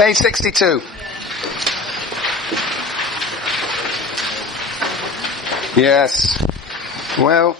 Page 62. Yes. Well,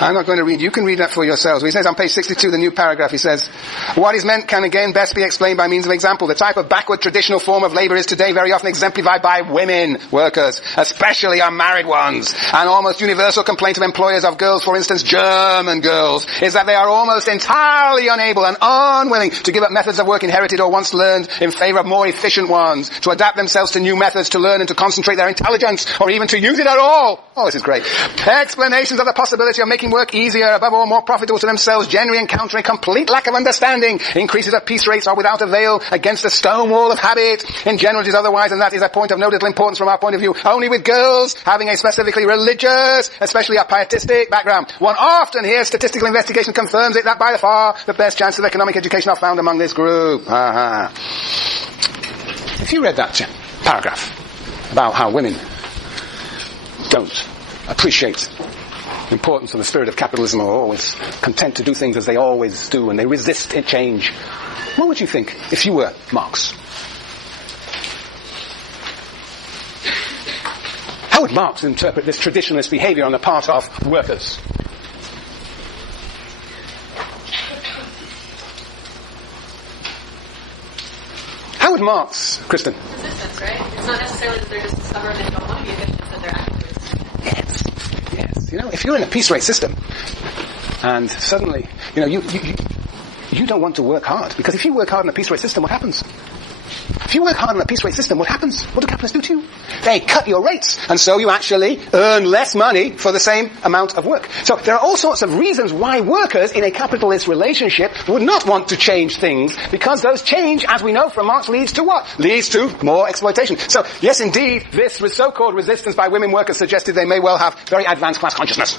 I'm not going to read. You can read that for yourselves. He says on page 62, the new paragraph, he says, what is meant can again best be explained by means of example. The type of backward traditional form of labor is today very often exemplified by women workers, especially unmarried ones. An almost universal complaint of employers of girls, for instance German girls, is that they are almost entirely unable and unwilling to give up methods of work inherited or once learned in favor of more efficient ones, to adapt themselves to new methods, to learn and to concentrate their intelligence, or even to use it at all. Oh, this is great. Explanations of the possibility of making work easier, above all more profitable to themselves, generally encountering complete lack of understanding. Increases at piece rates are without avail against a stone wall of habit. In general it is otherwise, and that is a point of no little importance from our point of view. Only with girls having a specifically religious, especially a pietistic background, one often hears statistical investigation confirms it that by far the best chances of economic education are found among this group. If you read that paragraph about how women don't appreciate the importance of the spirit of capitalism, are always content to do things as they always do, and they resist change, what would you think if you were Marx? How would Marx interpret this traditionalist behavior on the part of workers? How would Marx, Kristen? Resistance, right? It's not necessarily that they're just stubborn and don't want to be efficient, it's that they're activists. Yes. You know, if you're in a piece rate system, and suddenly, you don't want to work hard, because if you work hard in a piece rate system, what happens? If you work hard in a piece rate system, what happens? What do capitalists do to you? They cut your rates, and so you actually earn less money for the same amount of work. So there are all sorts of reasons why workers in a capitalist relationship would not want to change things, because those change, as we know from Marx, leads to what? Leads to more exploitation. So, yes, indeed, this so-called resistance by women workers suggested they may well have very advanced class consciousness.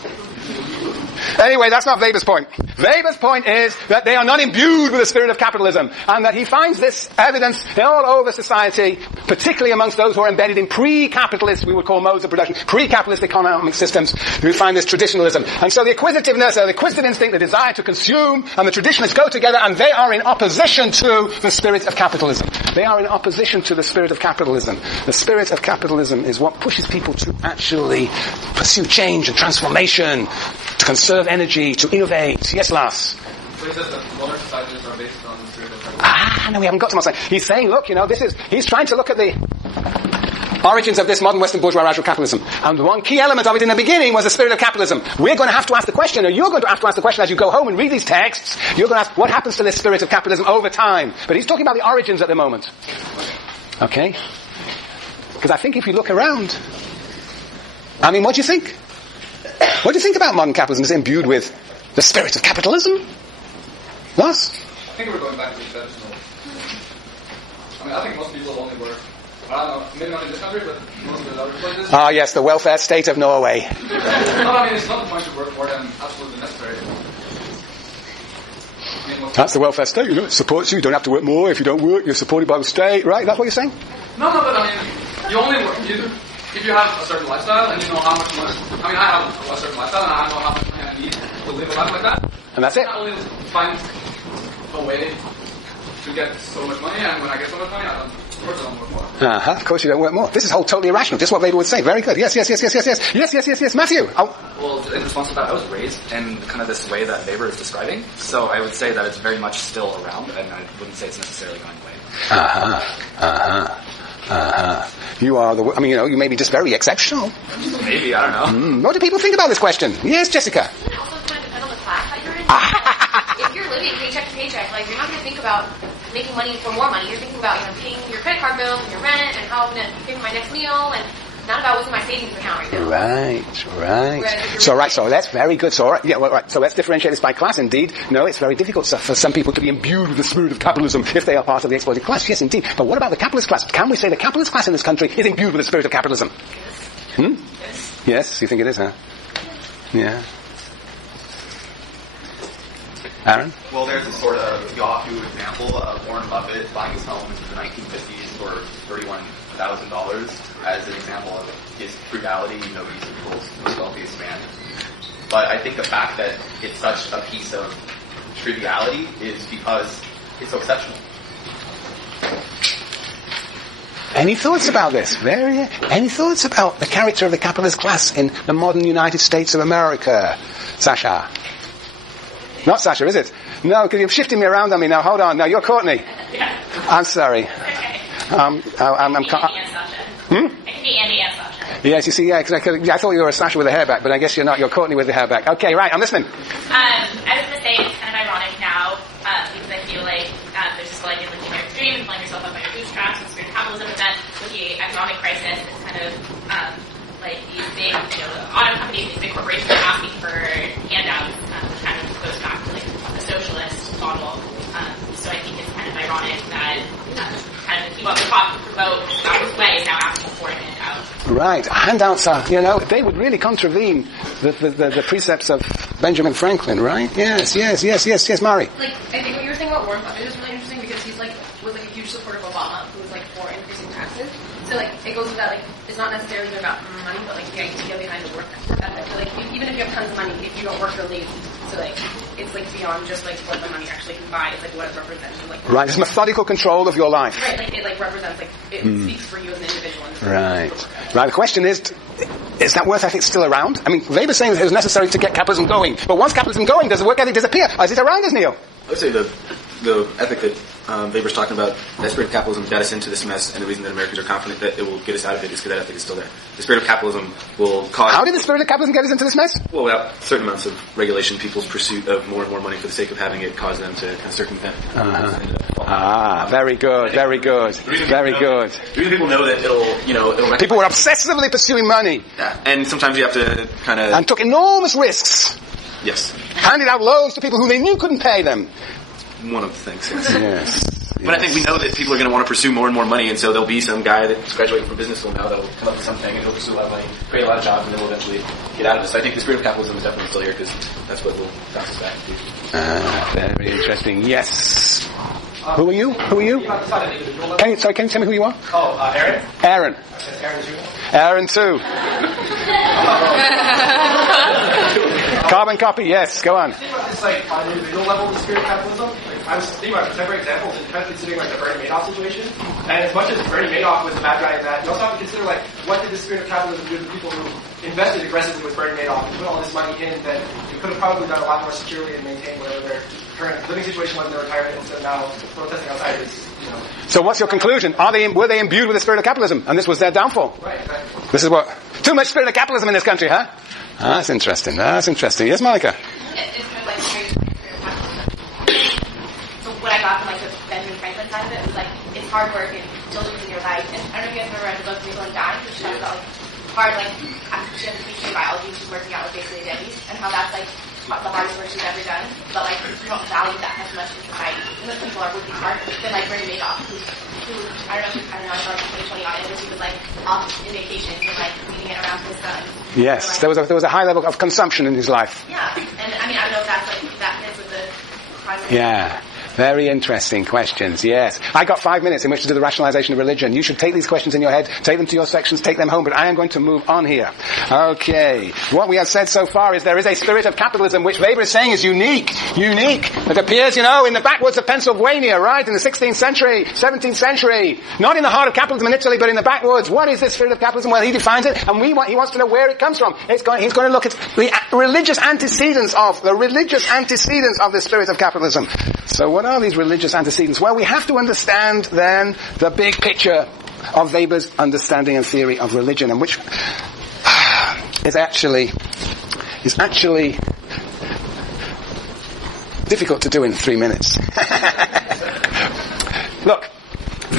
Anyway, that's not Weber's point. Weber's point is that they are not imbued with the spirit of capitalism, and that he finds this evidence all over society, particularly amongst those who are embedded in pre-capitalist, we would call modes of production, pre-capitalist economic systems, who find this traditionalism. And so the acquisitiveness, the acquisitive instinct, the desire to consume, and the traditionalists go together, and they are in opposition to the spirit of capitalism. They are in opposition to the spirit of capitalism. The spirit of capitalism is what pushes people to actually pursue change and transformation, to conserve energy, to innovate. Yes, Lars? So he says that modern societies are based on the spirit of capitalism. No, we haven't got to Marx. He's saying, look, he's trying to look at the origins of this modern Western bourgeois radical capitalism. And one key element of it in the beginning was the spirit of capitalism. We're going to have to ask the question, or you're going to have to ask the question as you go home and read these texts. You're going to ask, what happens to this spirit of capitalism over time? But he's talking about the origins at the moment. Okay? Because I think if you look around, what do you think? What do you think about modern capitalism? Is it imbued with the spirit of capitalism? Lars? I think we're going back to the traditional. I think most people only work, I don't know, maybe not in this country, but most of the other places. Ah, yes, the welfare state of Norway. No, it's not the point to work more than absolutely necessary. That's the welfare state, it supports you. You don't have to work more. If you don't work, you're supported by the state, right? That's what you're saying? No, but you only work, if you have a certain lifestyle and you know how much money, I have a certain lifestyle and I know how much money I need to live a life like that. And that's it. I only find a way to get so much money, and when I get so much money, I don't work more. Of course you don't work more. This is totally irrational. This is what Weber would say. Very good. Yes. Yes. Matthew. Well, in response to that, I was raised in kind of this way that Weber is describing, so I would say that it's very much still around, and I wouldn't say it's necessarily going away. You are you may be just very exceptional. Maybe, I don't know. What do people think about this question? Yes, Jessica. Doesn't it also kind of depend on the class that you're in? If you're living paycheck to paycheck, you're not going to think about making money for more money. You're thinking about paying your credit card bills and your rent and how I'm going to pay for my next meal, and not about what's in my savings account right now. Right. So that's very good. So, So let's differentiate this by class. Indeed, no, it's very difficult for some people to be imbued with the spirit of capitalism if they are part of the exploited class. Yes, indeed. But what about the capitalist class? Can we say the capitalist class in this country is imbued with the spirit of capitalism? Yes, you think it is, huh? Yeah. Aaron? Well, there's a sort of Yahoo example of Warren Buffett buying his home in the 1950s for $31,000 as an example of his frugality. He's the world's most wealthiest man. But I think the fact that it's such a piece of triviality is because it's so exceptional. Any thoughts about this? Any thoughts about the character of the capitalist class in the modern United States of America? Sasha? Not Sasha, is it? No, because you're shifting me around on me now. Hold on. No, you're Courtney. Yeah. I'm sorry. Okay. I'm Andy and Sasha. I can be Andy and Sasha. Yes, you see, I thought you were a Sasha with a hair back, but I guess you're not. You're Courtney with the hair back. Okay, right, I'm listening. I was going to say it's kind of ironic now because I feel like there's this whole idea of living your dream and pulling yourself up by your bootstraps and spirit capitalism, but then with the economic crisis, it's kind of like these big, auto companies, these big corporations are asking for handouts, which kind of goes back to like the socialist model. So I think it's kind of ironic that kind of the people at the top who vote this way is now asking for a handout. Right, handouts are, they would really contravene the precepts of Benjamin Franklin, right? Yes, Mari. Like, I think what you were saying about Warren Buffett is really interesting because he's was a huge supporter of Obama, who was for increasing taxes. So it goes with that, it's not necessarily about money, but the idea behind the work ethic. So even if you have tons of money, if you don't work, you're lazy. So it's beyond just what the money actually can buy. It's what it represents. Right, it's methodical control of your life. Right, it represents it speaks for you as an individual. Right. The question is that work ethic still around? I mean, Weber's saying that it was necessary to get capitalism going, but once capitalism going, does the work ethic disappear? Or is it around, Neil? I would say the ethic that Weber's talking about, that spirit of capitalism got us into this mess, and the reason that Americans are confident that it will get us out of it is because that ethic is still there. The spirit of capitalism will cause... How did the spirit of capitalism get us into this mess? Well, without certain amounts of regulation, people's pursuit of more and more money for the sake of having it caused them to kind of circumvent. Very good. The reason people know that it'll people were obsessively pursuing money. Yeah, and sometimes you have to kind of... And took enormous risks. Yes. Handed out loans to people who they knew couldn't pay them. One of the things, yes. But I think we know that people are going to want to pursue more and more money, and so there'll be some guy that's graduating from business school now that'll come up with something, and he'll pursue a lot of money, create a lot of jobs, and then we'll eventually get out of this. So I think the spirit of capitalism is definitely still here, because that's what will bounce us back. Very interesting. Yes. Who are you? Can you tell me who you are? Aaron. Aaron. Aaron too. Carbon copy, yes, go on. Think about this on an individual level of spirit of capitalism. I was thinking about contemporary examples and kind of considering the Bernie Madoff situation. And as much as Bernie Madoff was the bad guy in that, you also have to consider what did the spirit of capitalism do to the people who invested aggressively with Bernie Madoff and put all this money in that they could have probably done a lot more securely and maintained whatever their current living situation was in their retirement, instead of now protesting outside is, So what's your conclusion? Were they imbued with the spirit of capitalism? And this was their downfall? Right, exactly. This is what? Too much spirit of capitalism in this country, huh? That's interesting. Yes, Monica? It's kind of very spirit of capitalism. So what I got from the Benjamin Franklin side of it was it's hard work and diligence in your life. And I don't know if you guys ever read the book Real and Die, which talks about hard she has a PhD in biology and she's working out with basically deadlies and how that's the hardest work she's ever done. But we don't value that as much in society. And those people are working hard. Then Bernie Madoff, who I don't know, 2020 on it, he was off in vacation and leading it around to his son. Yes, there was a high level of consumption in his life. Yeah, and I don't know if that fits with the primary. Yeah. Very interesting questions, yes. I got 5 minutes in which to do the rationalization of religion. You should take these questions in your head, take them to your sections, take them home, but I am going to move on here. Okay. What we have said so far is there is a spirit of capitalism which Weber is saying is unique. It appears, in the backwoods of Pennsylvania, right? In the 16th century, 17th century. Not in the heart of capitalism in Italy, but in the backwoods. What is this spirit of capitalism? Well, he defines it, and he wants to know where it comes from. He's going to look at the religious antecedents of the spirit of capitalism. So what are these religious antecedents? Well, we have to understand then the big picture of Weber's understanding and theory of religion, and which is actually difficult to do in 3 minutes. Look,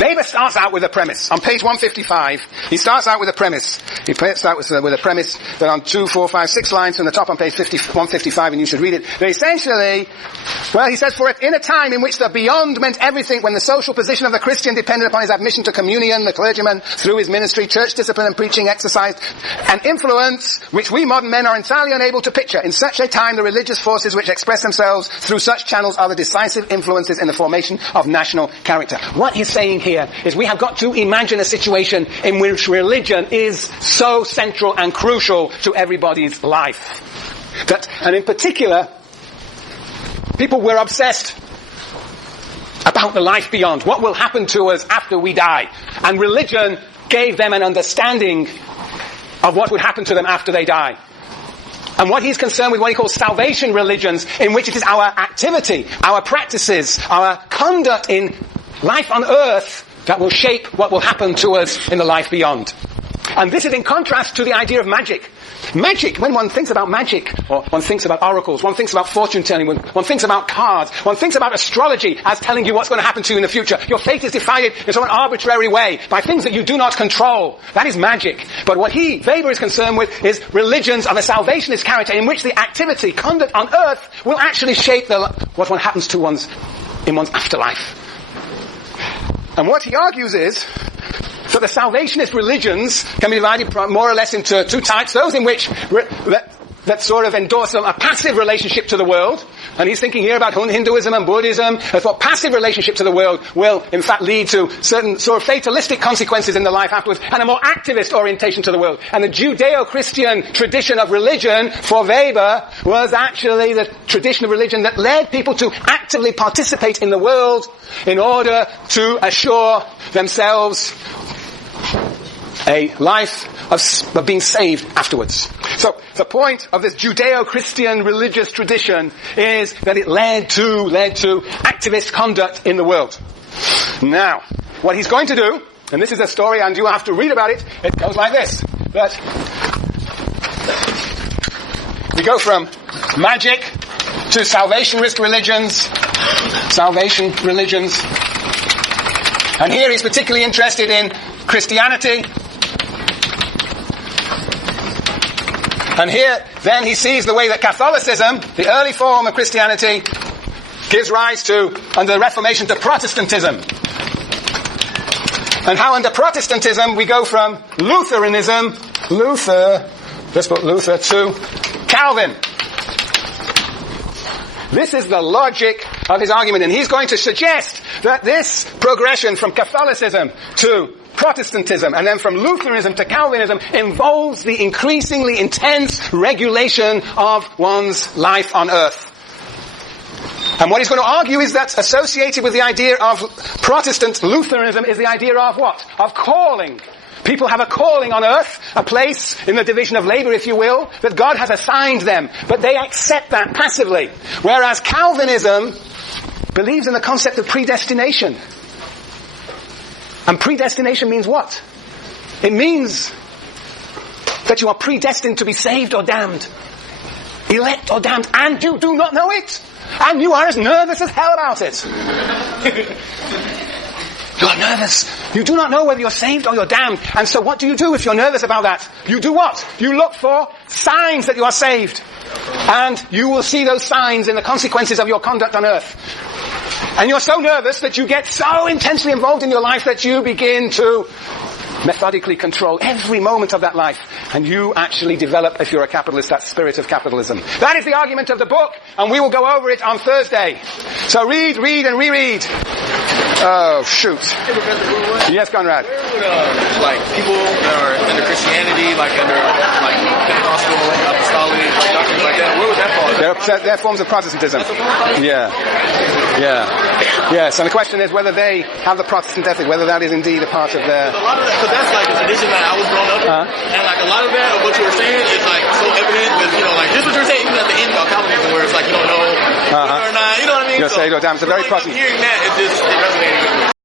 Weber starts out with a premise. On page 155, he starts out with a premise. He starts out with a premise that on 2, 4, 5, 6 lines from the top on page 155, and you should read it. But essentially, he says, for it, in a time in which the beyond meant everything, when the social position of the Christian depended upon his admission to communion, the clergyman, through his ministry, church discipline and preaching exercised an influence which we modern men are entirely unable to picture. In such a time, the religious forces which express themselves through such channels are the decisive influences in the formation of national character. What he's saying here is we have got to imagine a situation in which religion is so central and crucial to everybody's life. And in particular, people were obsessed about the life beyond, what will happen to us after we die. And religion gave them an understanding of what would happen to them after they die. And what he's concerned with, what he calls salvation religions, in which it is our activity, our practices, our conduct in life on earth that will shape what will happen to us in the life beyond. And this is in contrast to the idea of magic. Magic, when one thinks about magic, or one thinks about oracles, one thinks about fortune telling, one thinks about cards, one thinks about astrology as telling you what's going to happen to you in the future. Your fate is decided in some arbitrary way by things that you do not control. That is magic. But what Weber is concerned with is religions of a salvationist character in which the activity, conduct on earth will actually shape what one happens to in one's afterlife. And what he argues is, so the salvationist religions can be divided more or less into two types. Those in which that sort of endorse a passive relationship to the world. And he's thinking here about Hinduism and Buddhism. I thought passive relationship to the world will in fact lead to certain sort of fatalistic consequences in the life afterwards, and a more activist orientation to the world. And the Judeo-Christian tradition of religion for Weber was actually the tradition of religion that led people to actively participate in the world in order to assure themselves a life of being saved afterwards. So the point of this Judeo-Christian religious tradition is that it led to activist conduct in the world. Now, what he's going to do, and this is a story and you have to read about it, it goes like this. That we go from magic to salvationist religions. And here he's particularly interested in Christianity. And here, then he sees the way that Catholicism, the early form of Christianity, gives rise to, under the Reformation, to Protestantism. And how under Protestantism we go from Lutheranism, let's put Luther, to Calvin. This is the logic of his argument, and he's going to suggest that this progression from Catholicism to Protestantism and then from Lutheranism to Calvinism involves the increasingly intense regulation of one's life on earth. And what he's going to argue is that associated with the idea of Protestant Lutheranism is the idea of what? Of calling. People have a calling on earth, a place in the division of labor, if you will, that God has assigned them. But they accept that passively. Whereas Calvinism believes in the concept of predestination. And predestination means what? It means that you are predestined to be saved or damned. Elect or damned, and you do not know it. And you are as nervous as hell about it. You are nervous. You do not know whether you're saved or you're damned. And so what do you do if you're nervous about that? You do what? You look for signs that you are saved. And you will see those signs in the consequences of your conduct on earth. And you're so nervous that you get so intensely involved in your life that you begin to methodically control every moment of that life. And you actually develop, if you're a capitalist, that spirit of capitalism. That is the argument of the book, and we will go over it on Thursday. So read, and reread. Oh, shoot. Yes, Conrad. Where would, like, people that are under Christianity, like under, like, Pentecostal, apostolic, like, doctrines like that, where would that fall? They're forms of Protestantism. Yeah. Yes, and the question is whether they have the Protestant ethic, whether that is indeed a part of their... A lot of that, because that's like a tradition that I was growing up in, and like a lot of that of what you were saying is like so evident with, you know, like this is what you were saying even at the end about Calvinism, where it's like you don't know whether or not, you know what I mean? You're saved or damned. It's a very Protestant. Hearing that, it resonated with me.